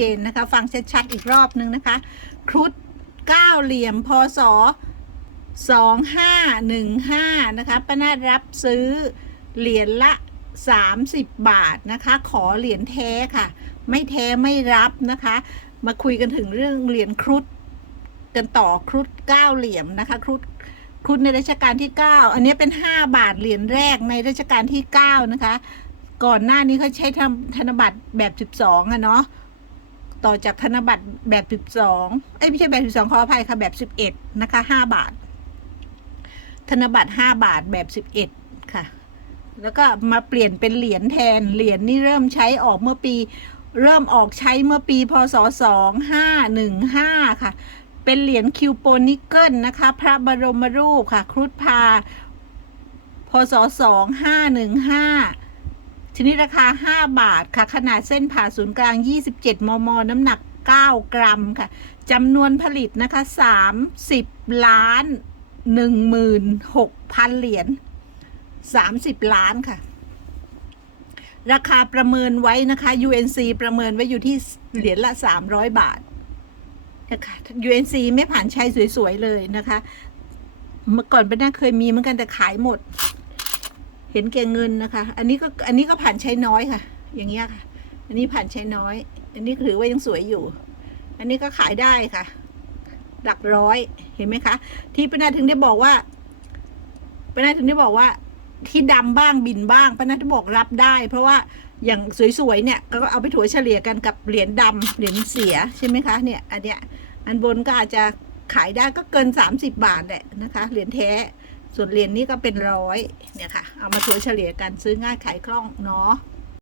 เจนนะคะ ฟังชัดๆอีกรอบนึงนะคะ ครุฑเก้าเหลี่ยมพศสองห้าหนึ่งห้านะคะป้านารับซื้อเหรียญละ 30 บาทนะคะ ขอเหรียญแท้ค่ะ ไม่แท้ไม่รับนะคะ มาคุยกันถึงเรื่องเหรียญครุฑกันต่อครุฑเก้าเหลี่ยมนะคะครุฑครุฑในรัชกาลที่ 9 อันนี้เป็น 5 บาทเหรียญแรกในรัชกาลที่ 9 นะคะ ก่อนหน้านี้เขาใช้ทำธนบัตรแบบ 12อะเนาะ ต่อจากธนบัตรแบบ12เอ้ยไม่ใช่แบบ12ขออภัยค่ะแบบ11นะคะ5บาท ธนบัตร5บาทแบบ11ค่ะ แล้วก็มาเปลี่ยนเป็นเหรียญแทน เหรียญนี่เริ่มใช้ออกเมื่อปี เริ่มออกใช้เมื่อปีพศ2515ค่ะ เป็นเหรียญคิวโปนิเกิลนะคะ พระบรมรูปค่ะ ครุฑพาพศ2515 ชนิดราคา 5 บาทค่ะ ขนาดเส้นผ่าศูนย์กลาง 27 มม น้ำหนัก 9 กรัมค่ะจำนวนผลิตนะคะ 30 ล้าน 16,000 เหรียญ 30 ล้านค่ะ ราคาประเมินไว้นะคะ UNC ประเมินไว้อยู่ที่เหรียญละ 300 บาทนะคะ UNC ไม่ผ่านใช้สวย ๆ เลยนะคะ เมื่อก่อนเป็นน่าเคยมีเหมือนกันแต่ขายหมด เห็นแก่เงินนะคะ อันนี้ก็อันนี้ก็ผ่านใช้น้อยค่ะ อย่างเงี้ยค่ะ อันนี้ผ่านใช้น้อย อันนี้ถือว่ายังสวยอยู่ อันนี้ก็ขายได้ค่ะ หลักร้อยเห็นไหมคะ ที่ป้านาถึงได้บอกว่าป้านาถึงได้บอกว่า ที่ดำบ้างบินบ้างป้านาถบอกรับได้ เพราะว่าอย่างสวยๆเนี่ยก็เอาไปถัวเฉลี่ยกันกับเหรียญดำเหรียญเสียใช่ไหมคะเนี่ยอันเนี้ยอันบนก็อาจจะขายได้ก็เกิน 30 บาทแหละนะคะเหรียญแท้ ส่วนเหรียญนี้ก็เป็นร้อยเนี่ยค่ะ เอามาถัวเฉลี่ยกันซื้อง่ายขายคล่องเนาะ